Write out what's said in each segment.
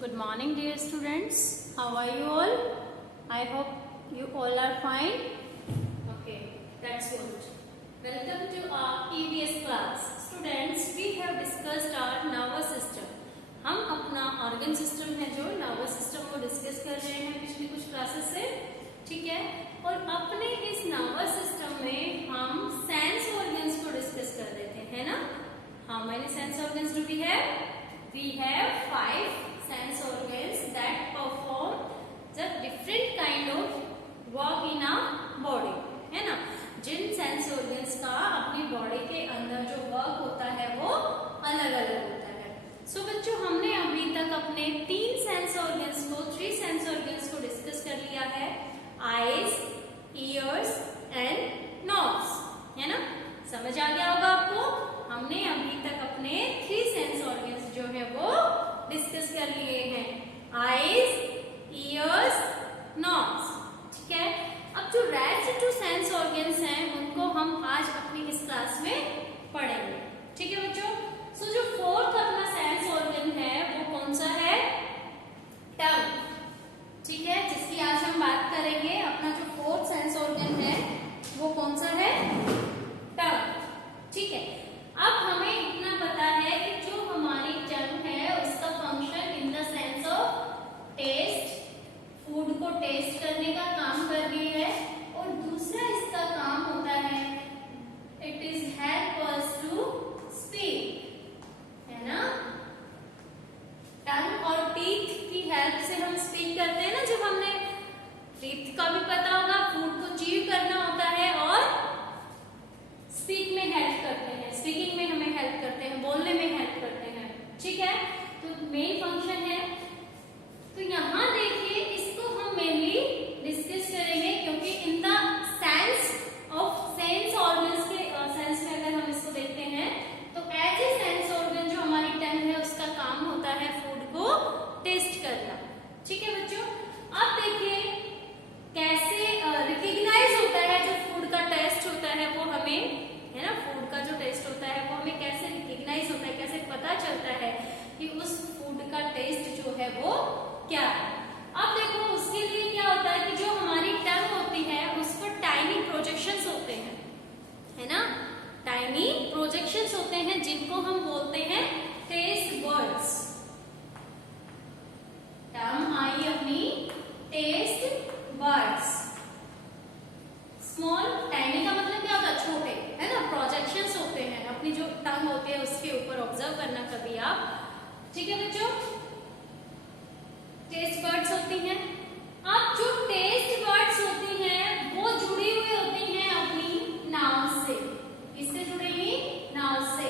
Good morning, dear students. How are you all? I hope you all are fine. Okay, that's good. Welcome to our EVS class. Students, we have discussed our nervous system. हम अपना organ system है जो nervous system को discuss कर रहे हैं पिछली कुछ क्लासेस से, ठीक है। और अपने इस नर्वस सिस्टम में हम सेंस ऑर्गन्स को डिस्कस कर देते हैं ना। How many sense organs do we have? We have 5 sense organs that perform the different kind of work in our body, है ना। जिन सेंस ऑर्गन्स का अपनी बॉडी के अंदर जो वर्क होता है वो अलग अलग होता है। सो बच्चों, हमने अभी तक अपने 3 सेंस ऑर्गन्स को डिस्कस कर लिया है, आईज, ईयर्स एंड नोज, है ना। समझ आ गया होगा आपको। हमने अभी तक अपने 3 सेंस ऑर्गन्स जो है वो डिस्कस कर लिए हैं, आईज, ईयर्स, नोज, ठीक है। अब जो रेस्ट 2 सेंस ऑर्गन्स हैं उनको हम आज अपनी इस क्लास में पढ़ेंगे, ठीक है बच्चों। सो जो 4th अपना सेंस ऑर्गन है वो कौन सा है? टंग, ठीक है, जिसकी आज हम बात करेंगे। अपना जो 4th सेंस ऑर्गन है वो कौन सा है? टंग, ठीक है। अब हमें इतना पता है कि जो हमारी टंग है उसका function in the sense of taste, food को टेस्ट करने का काम कर रही है। और दूसरा इसका काम होता है, it is help us to speak, है ना। टंग और टीथ की हेल्प से हम स्पीक करते हैं ना। जब हमने टीथ का भी पता होगा, फूड को च्यू करना होता है और स्पीक में हेल्प करते हैं, स्पीकिंग में हमें हेल्प करते हैं, बोलने में हेल्प करते हैं, ठीक है। तो मेन फंक्शन है। तो यहाँ देखिए, इसको हम मेनली डिस्कस करेंगे क्योंकि इन द सेंस ऑर्गन्स के सेंस में अगर हम इसको देखते हैं तो एज ए सेंस ऑर्गन जो हमारी टंग है उसका काम होता है फूड को टेस्ट करना, ठीक है बच्चों। अब देखिए कैसे रिकॉग्नाइज होता है जो फूड का टेस्ट होता है वो हमें, है ना। फूड का जो टेस्ट होता है वो हमें कैसे रिकॉग्नाइज होता है, कैसे पता चलता है कि उस फूड का टेस्ट जो है वो क्या है। अब देखो उसके लिए क्या होता है कि जो हमारी टंग होती है उस पर टाइनी प्रोजेक्शंस होते हैं, है ना। टाइनी प्रोजेक्शंस होते हैं जिनको हम बोलते हैं टेस्ट बर्ड्स। टंग आई अपनी टेस्ट बर्ड्स। स्मॉल, टाइनी का मतलब क्या होता है? छोटे, है ना। प्रोजेक्शंस होते हैं अपनी जो टंग होती है उसके ऊपर, ऑब्जर्व करना कभी आप, ठीक है बच्चों। टेस्ट बर्ड्स होती हैं। अब जो टेस्ट बर्ड्स होती हैं वो जुड़ी हुई होती हैं अपनी नाव से। किससे जुड़ेगी? नाव से।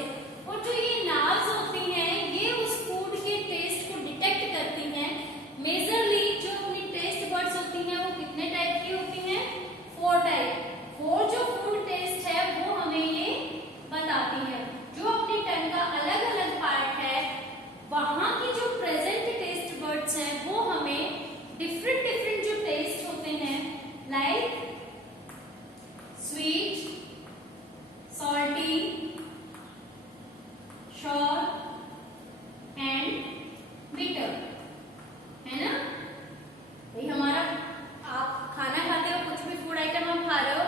और जो ये नाव्स होती हैं ये उस फूड के टेस्ट को डिटेक्ट करती हैं। मेजरली जो अपनी टेस्ट बर्ड्स होती हैं वो कितने टाइप की होती हैं? 4 टाइप। 4 जो फूड टेस्ट है वो हमें ये बताती है। जो अपनी टंग का अलग अलग पार्ट है वहां की जो प्रेजेंट टेस्ट बर्ड्स हैं वो हमें डिफरेंट जो टेस्ट होते हैं, like sweet, salty, sure and bitter, है ना। भाई हमारा, आप खाना खाते हो, कुछ भी फूड आइटम आप खा रहे हो,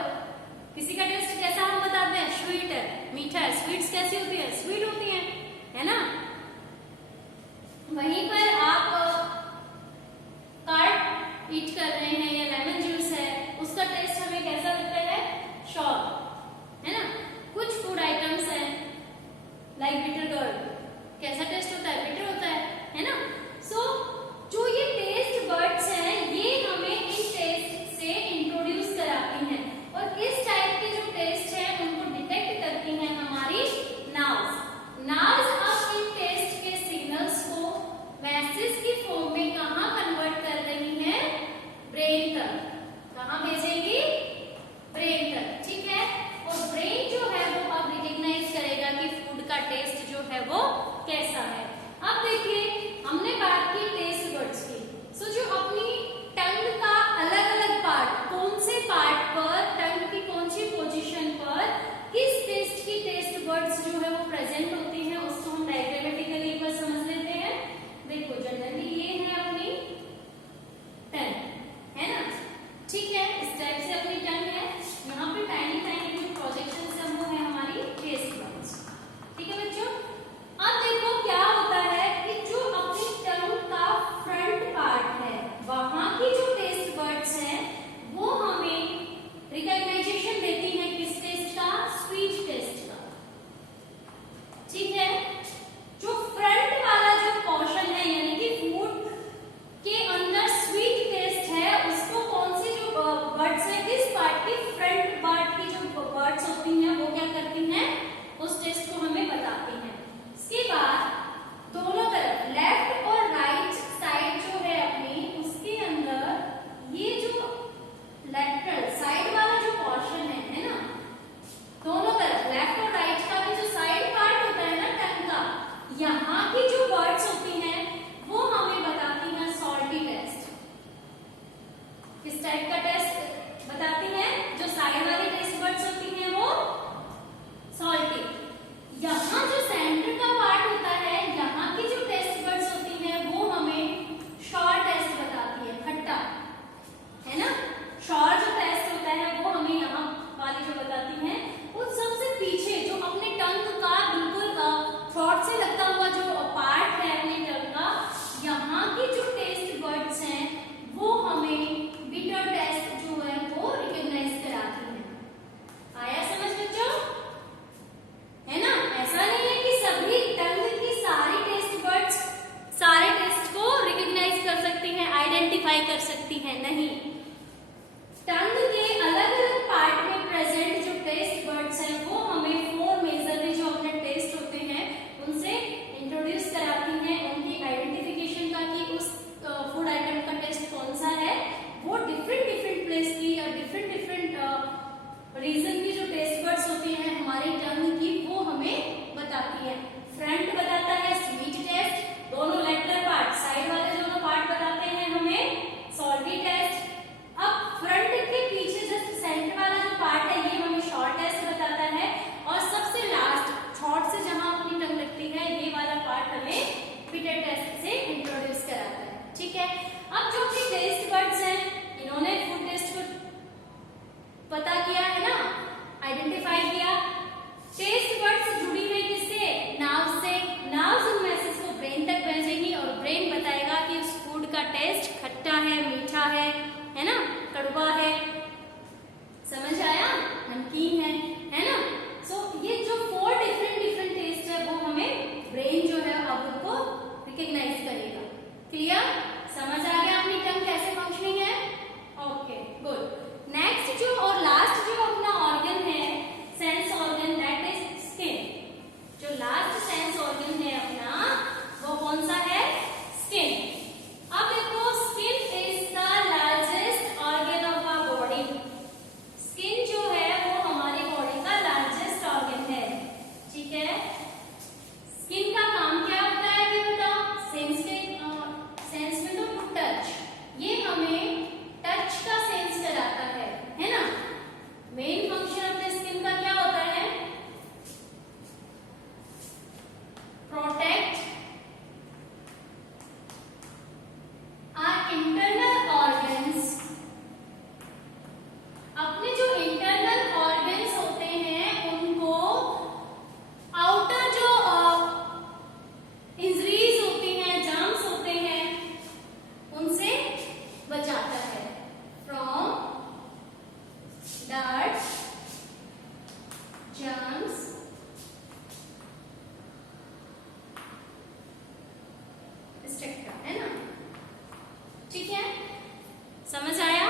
किसी का टेस्ट कैसा हम बताते हैं? स्वीट है, मीठा है। स्वीट्स कैसी होती है? स्वीट होती है ना। वहीं पर आप कार्ड ईट कर रहे हैं या लेमन जूस है, उसका टेस्ट हमें कैसा लगता है? श्योर, है ना। कुछ फूड आइटम्स हैं लाइक बिटर गर्ड, कैसा टेस्ट होता है? बिटर होता है ना। सो जो ये टेस्ट बर्ड्स हैं ये हमें इन टेस्ट से इंट्रोड्यूस कराती हैं और इस टाइप के जो टेस्ट है उनको डिटेक्ट करती हैं हमारी नाव्स। नाव्स अब इन टेस्ट के सिग्नल्स को आइडेंटिफाई कर सकती है? नहीं। टंग के अलग अलग पार्ट में प्रेजेंट जो टेस्ट बर्ड्स हैं वो हमें 4 मेजरली जो अपने टेस्ट होते हैं उनसे इंट्रोड्यूस कराती हैं, उनकी आइडेंटिफिकेशन का कि उस फूड आइटम का टेस्ट कौन सा है। वो डिफरेंट डिफरेंट प्लेस की और डिफरेंट डिफरेंट रीजन की जो टेस्ट बर्ड्स होती हैं हमारी टंग की वो हमें बताती है। फ्रंट बताता है स्वीट टेस्ट, दोनों लेटरल पार्ट, साइड वाले दोनों पार्ट बताते हैं हमें सॉल्टी टेस्ट। अब फ्रंट के पीछे जस्ट सेंटर वाला जो पार्ट है ये हमें शॉर्ट टेस्ट बताता है, और सबसे लास्ट थ्रोट से जहां अपनी टंग लगती है ये वाला पार्ट हमें बिटर टेस्ट से इंट्रोड्यूस कराता है। ठीक है, अब जो कि टेस्ट बर्ड्स हैं इन्होंने फूड टेस्ट को पता किया है ना, आइडेंटिफाई किया। टेस्ट बर्ड्स जुड़ी हुई किससे? नाव से। नाव उन मैसेज को ब्रेन तक भेजेगी और ब्रेन बताएगा कि उस फूड का टेस्ट खट्टा है, मीठा है ना, कड़वा है, समझ आया, नमकीन है ना। सो ये जो 4 डिफरेंट टेस्ट है वो हमें ब्रेन जो है अब उनको रिकॉग्नाइज करेगा। क्लियर? समझ आ गया अपनी टंग कैसे फंक्शनिंग है? Okay, good. नेक्स्ट जो और लास्ट जो अपना ऑर्गन है sense organ, that is skin. जो लास्ट सेंस ऑर्गन है अपना वो कौन सा है? स्किन। अब देखो, skin is the largest organ of our body. Skin जो है वो हमारी बॉडी का लार्जेस्ट ऑर्गन है। ठीक है, स्किन का काम क्या होता है ये बताओ? सेंस में तो टच, ये हमें टच का सेंस कराता है ना। मेन फंक्शन अपने स्किन का क्या होता है? Protect our internal organs. अपने जो इंटरनल ऑर्गन्स होते हैं उनको आउटर जो इंजरीज होती हैं, जर्म्स होते हैं, उनसे बचाता है। फ्रॉम डर्ट, जर्म्स, एक्सेट्रा, है ना। ठीक है, समझ आया?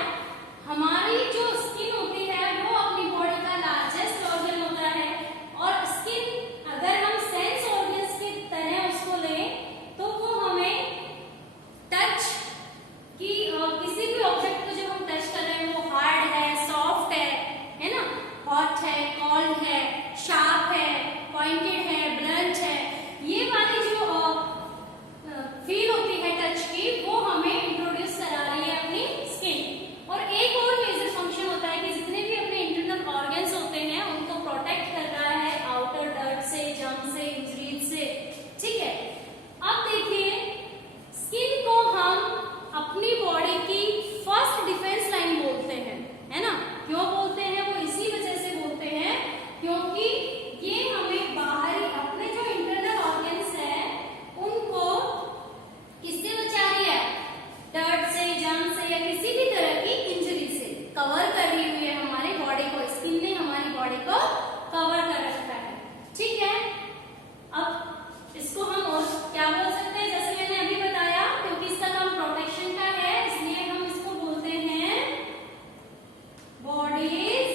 हमारी जो स्किन होती है वो अपनी बॉडी का लार्जेस्ट ऑर्गन होता है, और स्किन अगर हम सेंस ऑर्गन्स की तरह उसको लें तो वो हमें टच की किसी भी ऑब्जेक्ट को जब हम टच कर रहे हैं वो हार्ड है, सॉफ्ट है ना, हॉट है, कोल्ड है, शार्प है, पॉइंटेड है, ब्लंट है, ये वाली जो फील होती है टच की वो हमें इंट्रोड्यूस करा रही है अपनी स्किन। और एक और मेजर फंक्शन होता है कि जितने भी अपने इंटरनल ऑर्गन्स होते हैं उनको प्रोटेक्ट कर रहा है आउटर डर्ट से, जर्म से, इंजरीज से। ठीक है, अब देखिए, स्किन को हम अपनी बॉडी की फर्स्ट डिफेंस लाइन बोलते हैं, है ना। क्यों बोलते हैं? वो इसी वजह से बोलते हैं क्योंकि ये हमें बाहरी अपने जो इंटरनल ऑर्गन्स है उनको किससे बचा रही है? डर्ट से, जर्म से या किसी भी तरह की इंजरी से कवर कर रही हुई है हमारी बॉडी को। स्किन ने हमारी बॉडी को कवर कर रखा है। ठीक है, अब इसको हम और क्या बोल सकते हैं? जैसे मैंने अभी बताया, क्योंकि इसका काम प्रोटेक्शन का है इसलिए हम इसको बोलते हैं bodies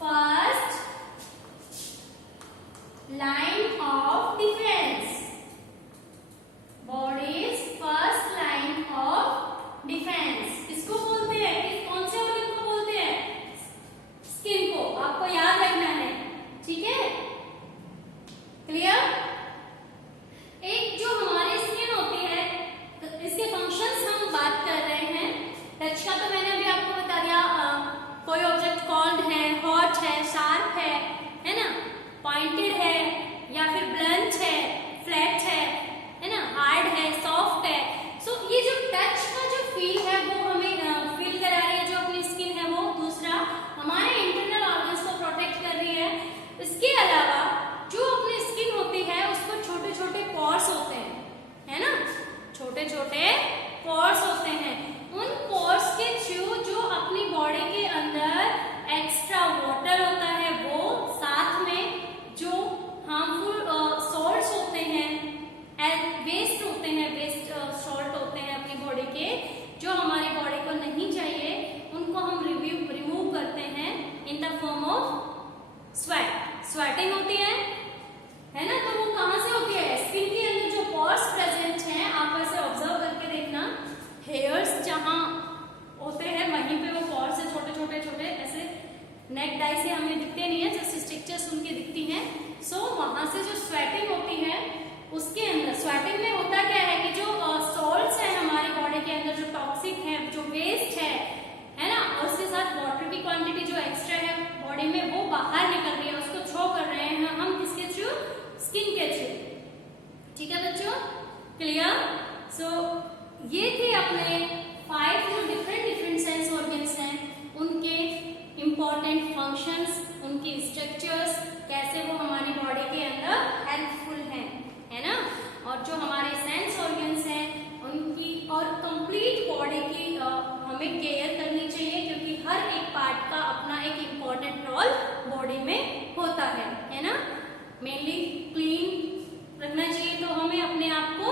first line of defence. Bodies first line of defence इसको बोलते हैं। कौन से ऑर्गन को बोलते हैं? स्किन को। आपको याद रखना है, ठीक है? क्लियर? एक जो हमारी स्किन होती है इसके फंक्शंस हम बात कर रहे हैं। टच का तो मैंने अभी आपको बता दिया, कोई ऑब्जेक्ट कोल्ड है, हॉट है, शार्प है ना, पॉइंटेड है या फिर ब्लंट है, फ्लैट है ना, हार्ड है, सॉफ्ट है। सो ये जो टच का जो फील है वो हमें फील करा रही है जो अपनी स्किन है वो। दूसरा, हमारे इंटरनल ऑर्गन्स को प्रोटेक्ट कर रही है। इसके अलावा जो अपनी स्किन होती है उसको छोटे छोटे पोर्स होते हैं, है ना, छोटे छोटे पोर्स होते हैं। उन पोर्स के थ्रू जो अपनी बॉडी के अंदर एक्स्ट्रा वाटर होता है वो, साथ में जो हार्मफुल सॉल्ट्स होते हैं, वेस्ट होते हैं, वेस्ट सॉल्ट होते हैं अपनी बॉडी के, जो सो ये थे अपने 5 जो डिफरेंट सेंस ऑर्गन्स हैं, उनके इम्पॉर्टेंट फंक्शंस, उनके स्ट्रक्चर्स, कैसे वो हमारी बॉडी के अंदर हेल्पफुल हैं, है ना। और जो हमारे सेंस ऑर्गन्स हैं उनकी और कंप्लीट बॉडी की हमें केयर करनी चाहिए, क्योंकि हर एक पार्ट का अपना एक इम्पॉर्टेंट रोल बॉडी में होता है ना। मेनली क्लीन रखना चाहिए, तो हमें अपने आप को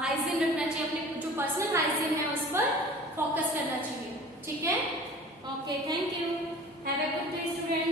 हाइजीन रखना चाहिए, अपने जो पर्सनल हाइजीन है उस पर फोकस करना चाहिए, ठीक है। Okay, thank you, have a good day student.